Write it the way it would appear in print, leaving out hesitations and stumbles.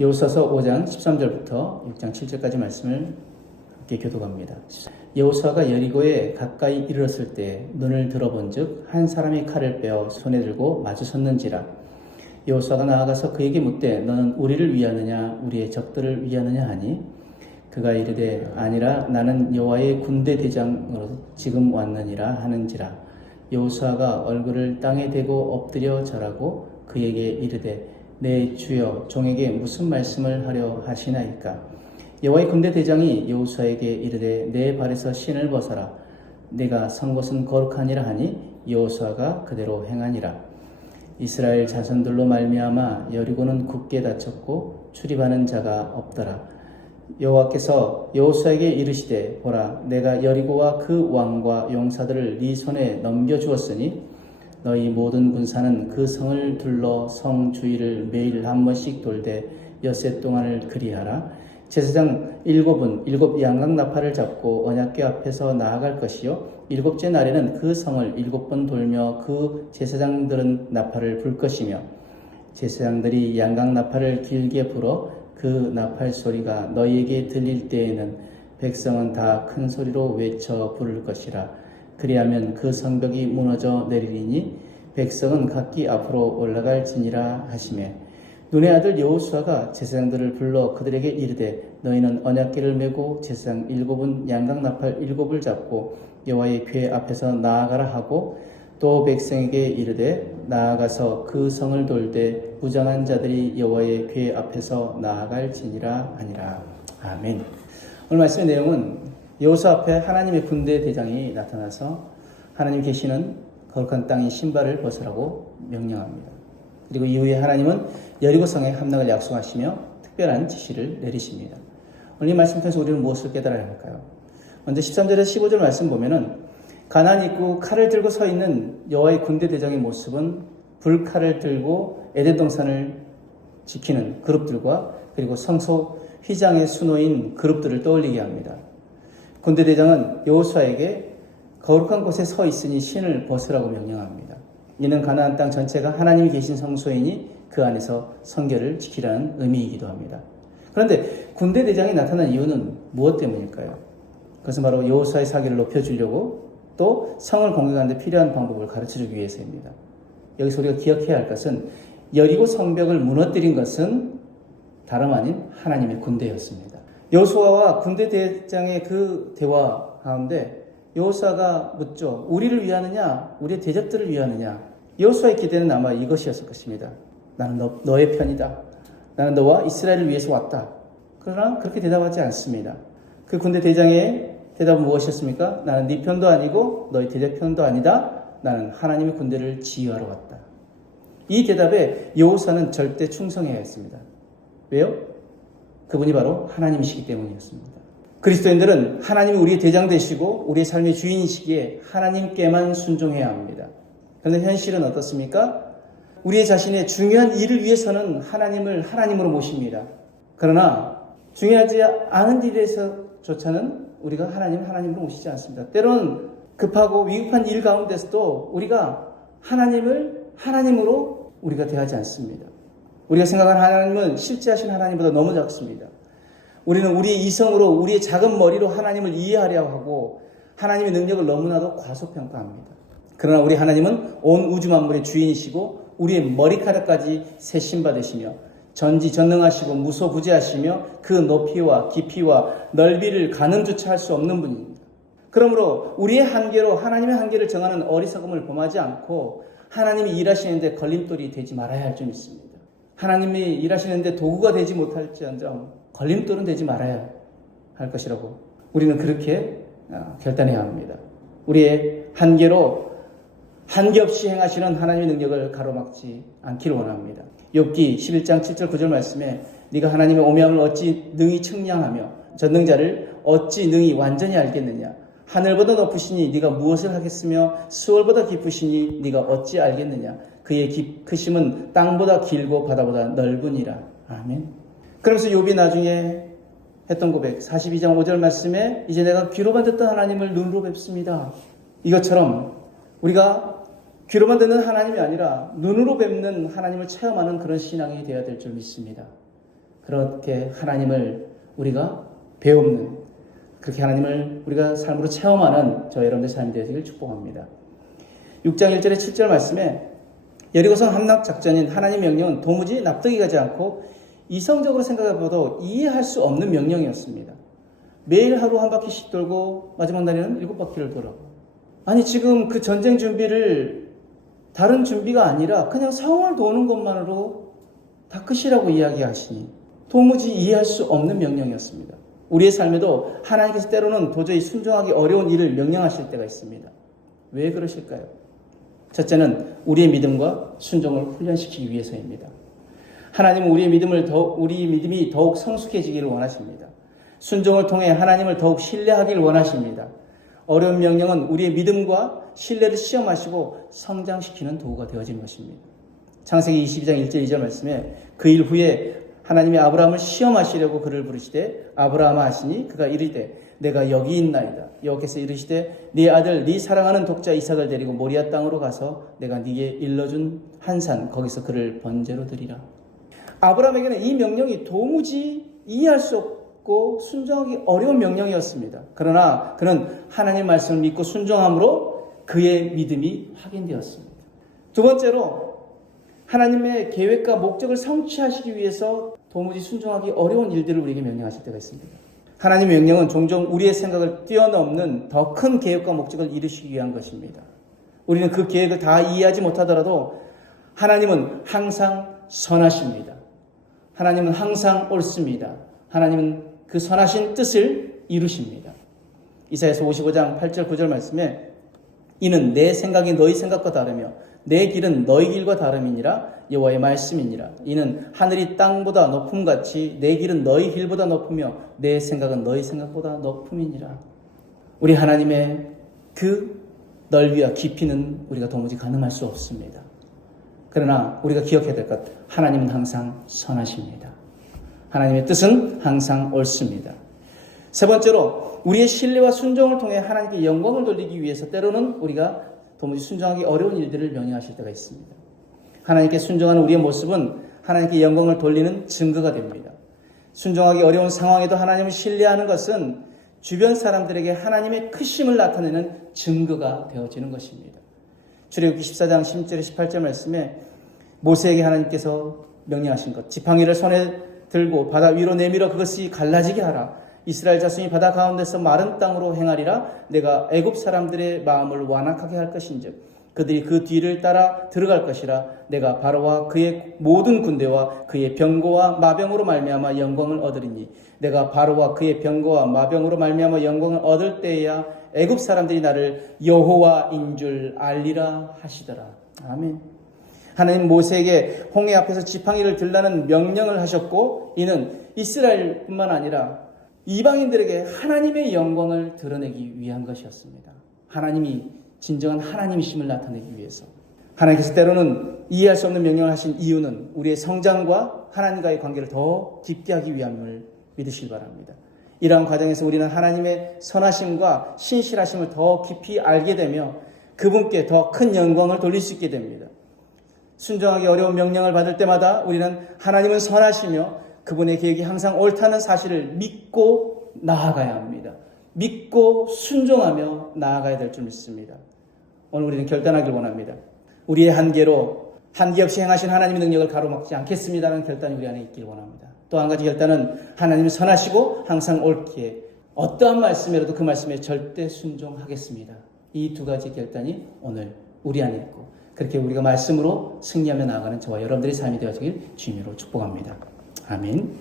여호수아서 5장 13절부터 6장 7절까지 말씀을 함께 교독합니다. 여호수아가 여리고에 가까이 이르렀을 때 눈을 들어본즉 한 사람이 칼을 빼어 손에 들고 마주 섰는지라. 여호수아가 나아가서 그에게 묻되 너는 우리를 위하느냐 우리의 적들을 위하느냐 하니 그가 이르되 아니라 나는 여호와의 군대 대장으로 지금 왔느니라 하는지라. 여호수아가 얼굴을 땅에 대고 엎드려 절하고 그에게 이르되 내 주여 종에게 무슨 말씀을 하려 하시나이까. 여호와의 군대 대장이 여호수아에게 이르되 내 발에서 신을 벗어라. 내가 선 곳은 거룩하니라 하니 여호수아가 그대로 행하니라. 이스라엘 자손들로 말미암아 여리고는 굳게 닫혔고 출입하는 자가 없더라. 여호와께서 여호수아에게 이르시되 보라 내가 여리고와 그 왕과 용사들을 네 손에 넘겨주었으니 너희 모든 군사는 그 성을 둘러 성 주위를 매일 한 번씩 돌되 엿새 동안을 그리하라. 제사장 7은 7 양각 나팔을 잡고 언약궤 앞에서 나아갈 것이요 7째 날에는 그 성을 7번 돌며 그 제사장들은 나팔을 불 것이며 제사장들이 양각 나팔을 길게 불어 그 나팔 소리가 너희에게 들릴 때에는 백성은 다 큰 소리로 외쳐 부를 것이라. 그리하면 그 성벽이 무너져 내리리니 백성은 각기 앞으로 올라갈지니라 하시매 눈의 아들 여호수아가 제사장들을 불러 그들에게 이르되 너희는 언약궤를 메고 제사장 7은 양각 나팔 7을 잡고 여호와의 궤 앞에서 나아가라 하고 또 백성에게 이르되 나아가서 그 성을 돌되 무장한 자들이 여호와의 궤 앞에서 나아갈지니라 하니라. 아멘. 오늘 말씀의 내용은 여호수아 앞에 하나님의 군대 대장이 나타나서 하나님 계시는 거룩한 땅의 신발을 벗으라고 명령합니다. 그리고 이후에 하나님은 여리고 성에 함락을 약속하시며 특별한 지시를 내리십니다. 오늘 이 말씀 통해서 우리는 무엇을 깨달아야 할까요? 먼저 13절에서 15절 말씀 보면은 가나안 입구 칼을 들고 서 있는 여호와의 군대 대장의 모습은 불칼을 들고 에덴 동산을 지키는 그룹들과 그리고 성소 휘장의 수노인 그룹들을 떠올리게 합니다. 군대 대장은 여호수아에게 거룩한 곳에 서 있으니 신을 벗으라고 명령합니다. 이는 가나안 땅 전체가 하나님이 계신 성소이니 그 안에서 성결을 지키라는 의미이기도 합니다. 그런데 군대 대장이 나타난 이유는 무엇 때문일까요? 그것은 바로 여호수아의 사기를 높여주려고 또 성을 공격하는 데 필요한 방법을 가르쳐주기 위해서입니다. 여기서 우리가 기억해야 할 것은 여리고 성벽을 무너뜨린 것은 다름 아닌 하나님의 군대였습니다. 여호수아와 군대 대장의 그 대화 가운데 여호수아가 묻죠. 우리를 위하느냐 우리의 대적들을 위하느냐. 여호수아의 기대는 아마 이것이었을 것입니다. 나는 너의 편이다. 나는 너와 이스라엘을 위해서 왔다. 그러나 그렇게 대답하지 않습니다. 그 군대 대장의 대답은 무엇이었습니까? 나는 네 편도 아니고 너희 대적 편도 아니다. 나는 하나님의 군대를 지휘하러 왔다. 이 대답에 여호수아는 절대 충성해야 했습니다. 왜요? 그분이 바로 하나님이시기 때문이었습니다. 그리스도인들은 하나님이 우리의 대장 되시고 우리의 삶의 주인이시기에 하나님께만 순종해야 합니다. 그런데 현실은 어떻습니까? 우리의 자신의 중요한 일을 위해서는 하나님을 하나님으로 모십니다. 그러나 중요하지 않은 일에서조차는 우리가 하나님으로 모시지 않습니다. 때로는 급하고 위급한 일 가운데서도 우리가 하나님을 하나님으로 우리가 대하지 않습니다. 우리가 생각하는 하나님은 실제하신 하나님보다 너무 작습니다. 우리는 우리의 이성으로 우리의 작은 머리로 하나님을 이해하려 하고 하나님의 능력을 너무나도 과소평가합니다. 그러나 우리 하나님은 온 우주 만물의 주인이시고 우리의 머리카락까지 세심받으시며 전지전능하시고 무소부재하시며 그 높이와 깊이와 넓이를 가늠조차 할 수 없는 분입니다. 그러므로 우리의 한계로 하나님의 한계를 정하는 어리석음을 범하지 않고 하나님이 일하시는데 걸림돌이 되지 말아야 할 점 있습니다. 하나님이 일하시는데 도구가 되지 못할지언정 걸림돌은 되지 말아야 할 것이라고 우리는 그렇게 결단해야 합니다. 우리의 한계로 한계 없이 행하시는 하나님의 능력을 가로막지 않기를 원합니다. 욥기 11장 7절 9절 말씀에 네가 하나님의 오명을 어찌 능히 측량하며 전능자를 어찌 능히 완전히 알겠느냐. 하늘보다 높으시니 네가 무엇을 하겠으며 수월보다 깊으시니 네가 어찌 알겠느냐. 그의 크심은 땅보다 길고 바다보다 넓으니라. 아멘. 그러면서 욥이 나중에 했던 고백 42장 5절 말씀에 이제 내가 귀로만 듣던 하나님을 눈으로 뵙습니다. 이것처럼 우리가 귀로만 듣는 하나님이 아니라 눈으로 뵙는 하나님을 체험하는 그런 신앙이 되어야 될 줄 믿습니다. 그렇게 하나님을 우리가 배우는, 그렇게 하나님을 우리가 삶으로 체험하는 저 여러분들의 삶이 되시길 축복합니다. 6장 1절에 7절 말씀에 여리고성 함락 작전인 하나님 명령은 도무지 납득이 가지 않고 이성적으로 생각해봐도 이해할 수 없는 명령이었습니다. 매일 하루 한 바퀴씩 돌고 마지막 날에는 7바퀴를 돌아고. 아니 지금 그 전쟁 준비를 다른 준비가 아니라 그냥 성을 도는 것만으로 다 끝이라고 이야기하시니 도무지 이해할 수 없는 명령이었습니다. 우리의 삶에도 하나님께서 때로는 도저히 순종하기 어려운 일을 명령하실 때가 있습니다. 왜 그러실까요? 첫째는 우리의 믿음과 순종을 훈련시키기 위해서입니다. 하나님은 우리 믿음이 더욱 성숙해지기를 원하십니다. 순종을 통해 하나님을 더욱 신뢰하기를 원하십니다. 어려운 명령은 우리의 믿음과 신뢰를 시험하시고 성장시키는 도구가 되어지는 것입니다. 창세기 22장 1절 2절 말씀에 그 일 후에 하나님이 아브라함을 시험하시려고 그를 부르시되 아브라함아 하시니 그가 이르되 내가 여기 있나이다. 여호와께서 이르시되 네 아들 네 사랑하는 독자 이삭을 데리고 모리아 땅으로 가서 내가 네게 일러준 한 산 거기서 그를 번제로 드리라. 아브라함에게는 이 명령이 도무지 이해할 수 없고 순종하기 어려운 명령이었습니다. 그러나 그는 하나님의 말씀을 믿고 순종함으로 그의 믿음이 확인되었습니다. 두 번째로 하나님의 계획과 목적을 성취하시기 위해서 도무지 순종하기 어려운 일들을 우리에게 명령하실 때가 있습니다. 하나님의 명령은 종종 우리의 생각을 뛰어넘는 더 큰 계획과 목적을 이루시기 위한 것입니다. 우리는 그 계획을 다 이해하지 못하더라도 하나님은 항상 선하십니다. 하나님은 항상 옳습니다. 하나님은 그 선하신 뜻을 이루십니다. 이사야서 55장 8절 9절 말씀에 이는 내 생각이 너희 생각과 다르며 내 길은 너희 길과 다름이니라 여호와의 말씀이니라. 이는 하늘이 땅보다 높음같이 내 길은 너희 길보다 높으며 내 생각은 너희 생각보다 높음이니라. 우리 하나님의 그 넓이와 깊이는 우리가 도무지 가늠할 수 없습니다. 그러나 우리가 기억해야 될 것, 하나님은 항상 선하십니다. 하나님의 뜻은 항상 옳습니다. 세 번째로 우리의 신뢰와 순종을 통해 하나님께 영광을 돌리기 위해서 때로는 우리가 도무지 순종하기 어려운 일들을 명령하실 때가 있습니다. 하나님께 순종하는 우리의 모습은 하나님께 영광을 돌리는 증거가 됩니다. 순종하기 어려운 상황에도 하나님을 신뢰하는 것은 주변 사람들에게 하나님의 크심을 나타내는 증거가 되어지는 것입니다. 출애굽기 14장 10절 18절 말씀에 모세에게 하나님께서 명령하신 것, 지팡이를 손에 들고 바다 위로 내밀어 그것이 갈라지게 하라. 이스라엘 자손이 바다 가운데서 마른 땅으로 행하리라. 내가 애굽 사람들의 마음을 완악하게 할 것인즉 그들이 그 뒤를 따라 들어갈 것이라. 내가 바로와 그의 모든 군대와 그의 병거와 마병으로 말미암아 영광을 얻으리니 내가 바로와 그의 병거와 마병으로 말미암아 영광을 얻을 때에야 애굽 사람들이 나를 여호와인 줄 알리라 하시더라. 아멘. 하나님 모세에게 홍해 앞에서 지팡이를 들라는 명령을 하셨고 이는 이스라엘뿐만 아니라 이방인들에게 하나님의 영광을 드러내기 위한 것이었습니다. 하나님이 진정한 하나님이심을 나타내기 위해서. 하나님께서 때로는 이해할 수 없는 명령을 하신 이유는 우리의 성장과 하나님과의 관계를 더 깊게 하기 위함을 믿으시기 바랍니다. 이러한 과정에서 우리는 하나님의 선하심과 신실하심을 더 깊이 알게 되며 그분께 더 큰 영광을 돌릴 수 있게 됩니다. 순종하기 어려운 명령을 받을 때마다 우리는 하나님은 선하시며 그분의 계획이 항상 옳다는 사실을 믿고 나아가야 합니다. 믿고 순종하며 나아가야 될 줄 믿습니다. 오늘 우리는 결단하길 원합니다. 우리의 한계로 한계 없이 행하신 하나님의 능력을 가로막지 않겠습니다라는 결단이 우리 안에 있길 원합니다. 또 한 가지 결단은 하나님은 선하시고 항상 옳기에 어떠한 말씀이라도 그 말씀에 절대 순종하겠습니다. 이 두 가지 결단이 오늘 우리 안에 있고 그렇게 우리가 말씀으로 승리하며 나아가는 저와 여러분들의 삶이 되어지길 주님으로 축복합니다. 아멘.